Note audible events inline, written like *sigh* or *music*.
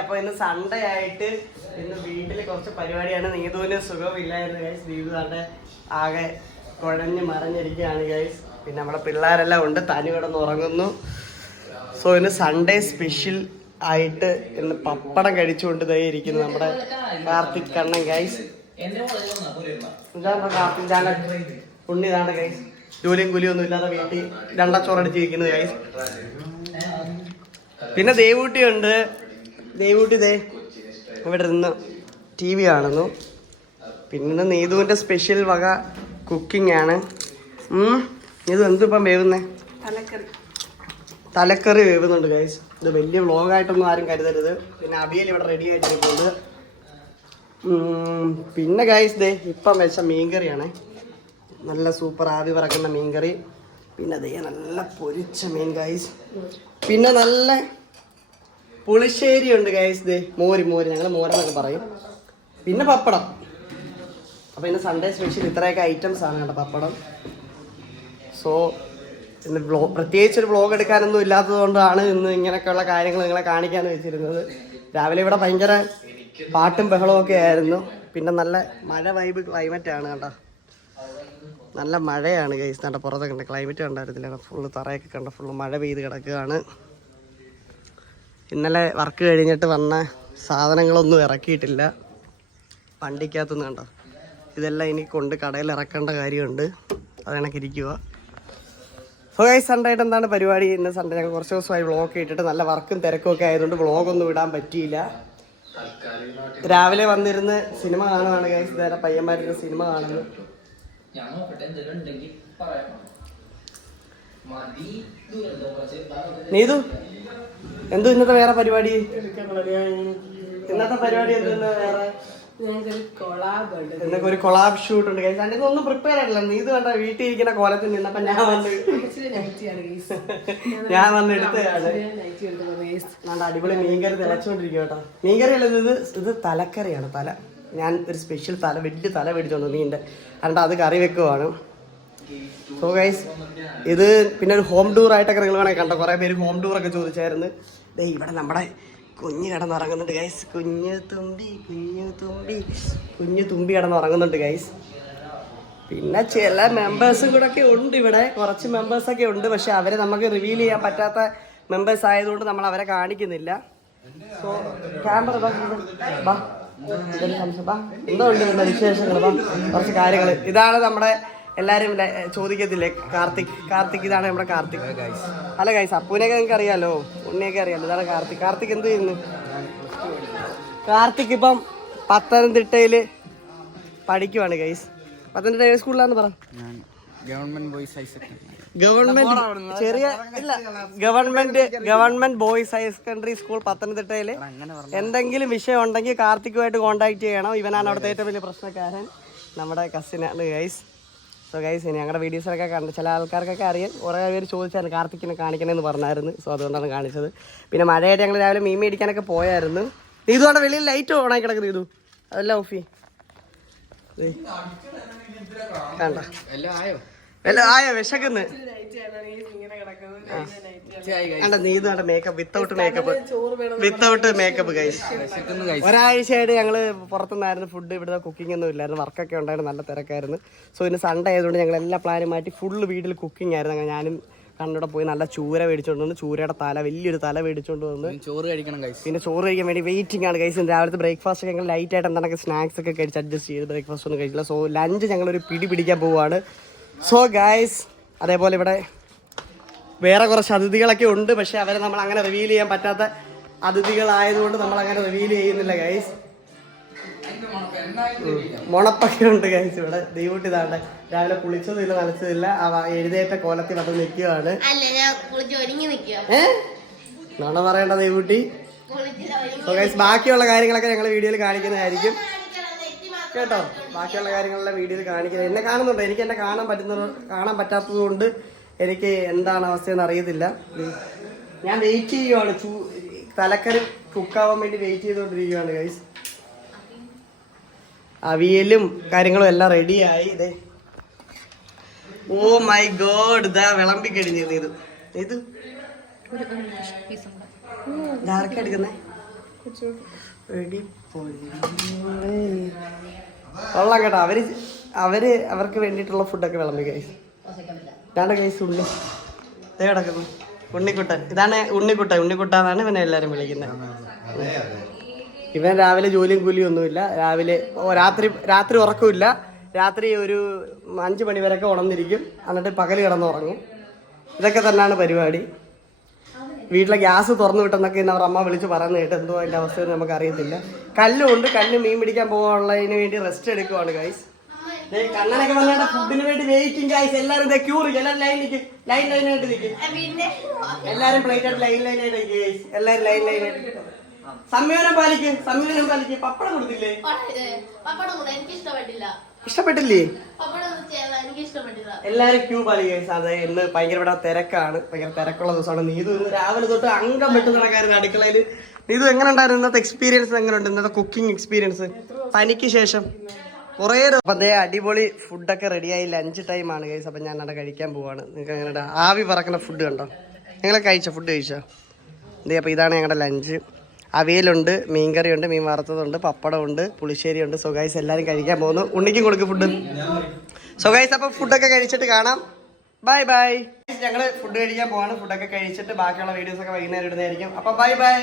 അപ്പൊ ഇന്ന് സൺഡേ ആയിട്ട് ഇന്ന് വീട്ടിൽ കുറച്ച് പരിപാടിയാണ്. നീതുവിന് സുഖമില്ലായിരുന്നു ഗൈസ് നീതു താണ്ടെ ആകെ കുഴഞ്ഞ് മറിഞ്ഞിരിക്കുകയാണ് ഗൈസ് പിന്നെ നമ്മുടെ പിള്ളേരെല്ലാം ഉണ്ട്. തനി കിടന്ന് ഉറങ്ങുന്നു. സോ ഇന്ന് സൺഡേ സ്പെഷ്യൽ ആയിട്ട് ഇന്ന് പപ്പടം കഴിച്ചുകൊണ്ട് ദേ ഇരിക്കുന്നു നമ്മുടെ കാർത്തിക് കണ്ണൻ ഗൈസ് ഇതാണ് കാർത്തിക് ദാണ്ട ഉണ്ണി ദാണ്ട ഗൈസ് ജോലിയും കൂലിയും ഒന്നും ഇല്ലാതെ വീട്ടിൽ രണ്ടച്ചോറടിച്ച് ഇരിക്കുന്നത് ഗൈസ് പിന്നെ ദേവൂട്ടി ഉണ്ട്. ദേവൂട്ടി ദേ ഇവിടെ നിന്ന് ടി വി കാണുന്നു. പിന്നെ നീതുവിന്റെ സ്പെഷ്യൽ വക കുക്കിംഗ് ആണ്. ഇത് നീതു എന്തിപ്പം വേവുന്നേ? തലക്കറി. വേവുന്നുണ്ട് ഗൈസ് ഇത് വലിയ വ്ളോഗായിട്ടൊന്നും ആരും കരുതരുത്. പിന്നെ അബിയൽ ഇവിടെ റെഡി ആയിട്ടിരിക്കുന്നത് പിന്നെ ഗൈസ് ദേ ഇപ്പം വെച്ച മീൻകറിയാണ്. നല്ല സൂപ്പർ ആവി പറക്കുന്ന മീൻകറി. പിന്നെ ദേ നല്ല പൊരിച്ച മീൻ ഗൈസ് പിന്നെ നല്ല പുളിശ്ശേരി ഉണ്ട് ഗൈസ് ദേ മോരി മോരി. ഞങ്ങൾ മോരെന്നൊക്കെ പറയും. പിന്നെ പപ്പടം. അപ്പോൾ ഇന്ന് സൺഡേ സ്പെഷ്യൽ ഇത്രയൊക്കെ ഐറ്റംസ് ആണ് കേട്ടോ പപ്പടം. സോ ഇന്ന് വ്ലോ പ്രത്യേകിച്ച് ഒരു വ്ളോഗ് എടുക്കാനൊന്നും ഇല്ലാത്തതുകൊണ്ടാണ് ഇന്ന് ഇങ്ങനെയൊക്കെയുള്ള കാര്യങ്ങൾ നിങ്ങളെ കാണിക്കാൻ വെച്ചിരുന്നത്. രാവിലെ ഇവിടെ ഭയങ്കര പാട്ടും ബഹളവും ഒക്കെ ആയിരുന്നു. പിന്നെ നല്ല മഴ വൈബ് ക്ലൈമറ്റാണ് കേട്ടോ. നല്ല മഴയാണ് ഗൈസ് നല്ല പുറത്തൊക്കെ ഉണ്ട്. ക്ലൈമറ്റ് കണ്ടായിരുന്നില്ല. ഫുള്ള് തറയൊക്കെ കണ്ട ഫുള്ള് മഴ പെയ്ത് കിടക്കുകയാണ്. ഇന്നലെ വർക്ക് കഴിഞ്ഞിട്ട് വന്ന സാധനങ്ങളൊന്നും ഇറക്കിയിട്ടില്ല. വണ്ടിക്കകത്തുനിന്ന് കണ്ടോ? ഇതെല്ലാം ഇനി കൊണ്ട് കടയിൽ ഇറക്കേണ്ട കാര്യമുണ്ട്. അതെനക്ക് ഇരിക്കുക സോ ഗൈസ് സൺഡേ ആയിട്ട് എന്താണ് പരിപാടി? ഇന്ന് സൺഡേ ഞങ്ങൾ കുറച്ച് ദിവസമായി വ്ളോഗ് ഇട്ടിട്ട് നല്ല വർക്കും തിരക്കും ഒക്കെ ആയതുകൊണ്ട് വ്ളോഗൊന്നും ഇടാൻ പറ്റിയില്ല. രാവിലെ വന്നിരുന്ന് സിനിമ കാണുകയാണ് ഗൈസ് നേരെ പയ്യന്മാരുടെ സിനിമ കാണുന്നു ഞാൻ നോക്കട്ടെ എന്തെങ്കിലും ഉണ്ടെങ്കിൽ പറയാം മതി. നീതു എന്തു ഇന്നത്തെ വേറെ പരിപാടി? ഇന്നത്തെ പരിപാടി എന്തെന്ന് വേറെ? എന്നൊക്കെ ഒരു കൊളാബ് ഷൂട്ട് ഉണ്ട്. കഴിഞ്ഞാൽ ഒന്നും പ്രിപ്പയർ ആയിട്ടില്ല നീതു കണ്ട വീട്ടിൽ ഇരിക്കുന്ന കോലത്തിൽ നിന്നപ്പോ ഞാൻ വന്ന് *laughs* ഞാൻ വന്ന് എടുത്തതാണ്. നല്ല അടിപൊളി മീൻകറി തിളച്ചോണ്ടിരിക്കും കേട്ടോ. മീൻകറി അല്ല ഇത് ഇത് തലക്കറിയാണ് തല. ഞാൻ ഒരു സ്പെഷ്യൽ തല വലിയ തല മേടിച്ചോണ്ട് മീന്റെ അതുകൊണ്ട് അത് കറി വെക്കുവാണ്. സോ ഗൈസ് ഇത് പിന്നെ ഒരു ഹോം ടൂർ ആയിട്ടൊക്കെ നിങ്ങൾ വേണമെങ്കിൽ കണ്ടോ? കുറേ പേര് ഹോം ടൂർ ഒക്കെ ചോദിച്ചായിരുന്നു. ദേ ഇവിടെ നമ്മുടെ കുഞ്ഞ് കിടന്നുറങ്ങുന്നുണ്ട് ഗൈസ് കുഞ്ഞു തുമ്പി കുഞ്ഞു തുമ്പി. കുഞ്ഞു തുമ്പി കിടന്നുറങ്ങുന്നുണ്ട് ഗൈസ് പിന്നെ ചില മെമ്പേഴ്സും കൂടെ ഒക്കെ ഉണ്ട് ഇവിടെ. കുറച്ച് മെമ്പേഴ്സൊക്കെ ഉണ്ട് പക്ഷെ അവരെ നമുക്ക് റിവീൽ ചെയ്യാൻ പറ്റാത്ത മെമ്പേഴ്സ് ആയതുകൊണ്ട് നമ്മൾ അവരെ കാണിക്കുന്നില്ല. സോ ക്യാമറ ബാ ഇതൊരു സംശയം. ബാ. എന്തോ ഉണ്ട് പിന്നെ വിശേഷങ്ങൾ കുറച്ച് കാര്യങ്ങൾ ഇതാണ് നമ്മുടെ എല്ലാരും ചോദിക്കത്തില്ലേ? കാർത്തിക് കാർത്തിക് ഇതാണ് നമ്മുടെ കാർത്തിക്. അല്ല ഗൈസ് അപ്പൂനെയൊക്കെ നിങ്ങൾക്ക് അറിയാലോ? ഉണ്ണിയൊക്കെ അറിയാലോ? ഇതാണ് കാർത്തിക്. കാർത്തിക് എന്ത് ചെയ്യുന്നു? കാർത്തിക് ഇപ്പം പത്തനംതിട്ടയിൽ പഠിക്കുവാണ് ഗൈസ് പത്തനംതിട്ട സ്കൂളിലാന്ന് പറ. Government boys high secondary. Government ചെറിയ ഇല്ല government government boys higher secondary school പത്തനംതിട്ടയിൽ. എന്തെങ്കിലും വിഷയം ഉണ്ടെങ്കിൽ കാർത്തിക്കുമായിട്ട് കോൺടാക്ട് ചെയ്യണം. ഇവനാണ് അവിടുത്തെ ഏറ്റവും വലിയ പ്രശ്നക്കാരൻ. നമ്മുടെ കസിനാണ് ഗൈസ് സോ ഗൈസ് ഞങ്ങളുടെ വീഡിയോസിലൊക്കെ കണ്ട് ചില ആൾക്കാർക്കൊക്കെ അറിയാൻ കുറേ പേര് ചോദിച്ചാൽ കാർത്തിക്കിനെ കാണിക്കണമെന്ന് പറഞ്ഞായിരുന്നു. സോ അതുകൊണ്ടാണ് കാണിച്ചത്. പിന്നെ മഴയായിട്ട് ഞങ്ങൾ രാവിലെ മീൻ മേടിക്കാനൊക്കെ പോയായിരുന്നു. നീതു അവിടെ വെളിയിൽ ലൈറ്റ് ഓണായി കിടക്കുന്നു നീതു. അതല്ല ഓഫി ദേ. കണ്ട? എല്ലാം ആയോ? വല്ല ആയോ വിശക്കുന്ന്. Guys makeup without makeup without makeup guys. ഒരാഴ്ചയായിട്ട് ഞങ്ങൾ പുറത്തുനിന്നായിരുന്നു ഫുഡ് ഇവിടുത്തെ കുക്കിംഗ് ഒന്നും ഇല്ലായിരുന്നു. വർക്കൊക്കെ ഉണ്ടായിരുന്നു നല്ല തിരക്കായിരുന്നു. സോ ഇന്ന് സൺഡേ ആയതുകൊണ്ട് ഞങ്ങൾ എല്ലാ പ്ലാനും മാറ്റി ഫുള്ള് വീട്ടിൽ കുക്കിംഗ് ആയിരുന്നു. അങ്ങനെ ഞാനും കണ്ണൂടെ പോയി നല്ല ചൂര മേടിച്ചോണ്ട് വന്ന് ചൂരയുടെ തല വലിയൊരു തല മേടിച്ചോണ്ട് വന്ന് ചോറ് കഴിക്കണം ഗൈസ് പിന്നെ ചോറ് കഴിക്കാൻ വേണ്ടി വെയിറ്റിംഗ് ആണ് കഴിച്ചത് രാവിലത്തെ ബ്രേക്ക്ഫാസ്റ്റ് ഞങ്ങൾ ലൈറ്റ് ആയിട്ട് എന്താണ് സ്നാക്സ് ഒക്കെ കഴിച്ച് അഡ്ജസ്റ്റ് ചെയ്ത് ബ്രേക്ക്ഫാസ്റ്റ് ഒന്നും കഴിച്ചില്ല. സോ ലഞ്ച് ഞങ്ങളൊരു പിടി പിടിക്കാൻ പോവുകയാണ് സോ ഗായ്സ് അതേപോലെ ഇവിടെ വേറെ കുറച്ച് അതിഥികളൊക്കെ ഉണ്ട് പക്ഷെ അവരെ നമ്മൾ അങ്ങനെ റിവീൽ ചെയ്യാൻ പറ്റാത്ത അതിഥികളായതുകൊണ്ട് നമ്മൾ അങ്ങനെ റിവീൽ ചെയ്യുന്നില്ല ഗൈസ് മുണപ്പൊക്കെ ഉണ്ട് ഗൈസ് ഇവിടെ. ദൈവട്ടി ഇതാണ്ട്. രാവിലെ കുളിച്ചതില്ല നനച്ചതില്ല എഴുതേറ്റ കോലത്തിൽ വന്ന് നിൽക്കുകയാണ് നുണ പറയേണ്ട ദൈവട്ടി സോ ഗൈസ് ബാക്കിയുള്ള കാര്യങ്ങളൊക്കെ ഞങ്ങൾ വീഡിയോയിൽ കാണിക്കുന്നതായിരിക്കും. കേട്ടോ. ബാക്കിയുള്ള കാര്യങ്ങളെല്ലാം വീഡിയോയിൽ കാണിക്കുന്നത്. എന്നെ കാണുന്നുണ്ട്? എനിക്ക് എന്നെ കാണാൻ പറ്റുന്ന കാണാൻ പറ്റാത്തത് കൊണ്ട് എനിക്ക് എന്താണ് അവസ്ഥയെന്ന് അറിയത്തില്ല. ഞാൻ വെയിറ്റ് ചെയ്യുവാണ്. ചൂ തലക്കറി കുക്കാവാൻ വേണ്ടി വെയിറ്റ് ചെയ്തുകൊണ്ടിരിക്കുകയാണ് ഗൈസ് അവിയലും കാര്യങ്ങളും എല്ലാം റെഡിയായി ഇതേ ഓ മൈ ഗോഡ് ഇതാ വിളമ്പി കഴിഞ്ഞത് ഇത്. ഇത് എടുക്കുന്നേ? പൊന്നേ. കൊള്ളാം കേട്ടോ. അവർ അവർ അവർക്ക് വേണ്ടിയിട്ടുള്ള ഫുഡൊക്കെ വിളമ്പി കൈസ് ഇതാണ്ട് കൈസ് ഉണ്ണി. അതേ കിടക്കുന്നു. ഉണ്ണിക്കുട്ടൻ. ഇതാണ് ഉണ്ണിക്കുട്ടൻ. ഉണ്ണിക്കുട്ടാന്നാണ് ഇവനെ എല്ലാവരും വിളിക്കുന്നത്. ഇവൻ രാവിലെ ജോലിയും കൂലിയും ഒന്നുമില്ല. രാവിലെ രാത്രി രാത്രി ഉറക്കമില്ല രാത്രി ഒരു അഞ്ച് മണി വരെയൊക്കെ ഉണർന്നിരിക്കും. എന്നിട്ട് പകൽ കിടന്ന് ഉറങ്ങും ഇതൊക്കെ തന്നെയാണ് പരിപാടി. വീട്ടിലെ ഗ്യാസ് തുറന്നു വിട്ടെന്നൊക്കെ ഇന്ന് അവർ അമ്മ വിളിച്ച് പറയുന്നത് കേട്ട് എന്തോ അതിന്റെ അവസ്ഥ നമുക്ക് അറിയത്തില്ല കല്ലുണ്ട് കല്ല് മീൻ പിടിക്കാൻ പോകാനുള്ളതിന് വേണ്ടി റെസ്റ്റ് എടുക്കുവാണ് ഗൈസ് കണ്ണനൊക്കെ വന്നിട്ട് ഫുഡിന് വേണ്ടി വെയിറ്റിംഗ് ഗൈസ് എല്ലാവരും ക്യൂ എല്ലാവരും ലൈൻ നിൽക്കും ലൈൻ ലൈനായിട്ട് നിൽക്കും എല്ലാരും പ്ലേറ്റ് ആയിട്ട് ലൈൻ ലൈനായിട്ട് നിൽക്കും ഗൈസ് എല്ലാവരും ലൈൻ ലൈനായിട്ട് സംയോനം പാലിക്കും സംയോനം പാലിക്കും. പപ്പടം കൊടുത്തില്ലേ? പപ്പടം എനിക്ക് ഇഷ്ടപ്പെട്ടില്ല ഇഷ്ടപ്പെട്ടില്ലേ? എല്ലാരും ക്യൂ പാലി അതെ ഇന്ന് ഭയങ്കര ഇവിടെ തിരക്കാണ്. ഭയങ്കര തിരക്കുള്ള ദിവസമാണ്. നീതു ഇന്ന് രാവിലെ തൊട്ട് അംഗം വെട്ട് നടക്കായിരുന്നു അടുക്കളയിൽ നീതു എങ്ങനെ ഉണ്ടായിരുന്നു? ഇന്നത്തെ എക്സ്പീരിയൻസ് എങ്ങനെ ഉണ്ട് ഇന്നത്തെ കുക്കിംഗ് എക്സ്പീരിയൻസ് പനിക്ക് ശേഷം? കുറേ അപ്പൊ അതേ അടിപൊളി ഫുഡൊക്കെ റെഡിയായി ലഞ്ച് ടൈം ആണ് കൈസ് അപ്പൊ ഞാൻ അവിടെ കഴിക്കാൻ പോവാണ്. നിങ്ങൾക്ക് എങ്ങനെ ആവി പറക്കുന്ന ഫുഡ് കണ്ടോ? നിങ്ങളെ കഴിച്ചോ? ഫുഡ് കഴിച്ചോ? ദേ അപ്പോൾ ഇതാണ് ഞങ്ങളുടെ ലഞ്ച് അവിയലുണ്ട് മീൻകറിയുണ്ട് മീൻ വറുത്തതുണ്ട് പപ്പടമുണ്ട് പുളിശ്ശേരിയുണ്ട്. സുഖായിസ് എല്ലാവരും കഴിക്കാൻ പോകുന്നു. ഉണ്ണിക്കും കൊടുക്കും ഫുഡ് സുഖായിസ് അപ്പോൾ ഫുഡൊക്കെ കഴിച്ചിട്ട് കാണാം. ബൈ ബൈ ഞങ്ങൾ ഫുഡ് കഴിക്കാൻ പോവാണ്. ഫുഡൊക്കെ കഴിച്ചിട്ട് ബാക്കിയുള്ള വീഡിയോസ് ഒക്കെ വൈകുന്നേരം ഇടുന്നതായിരിക്കും. അപ്പോൾ ബൈ ബൈ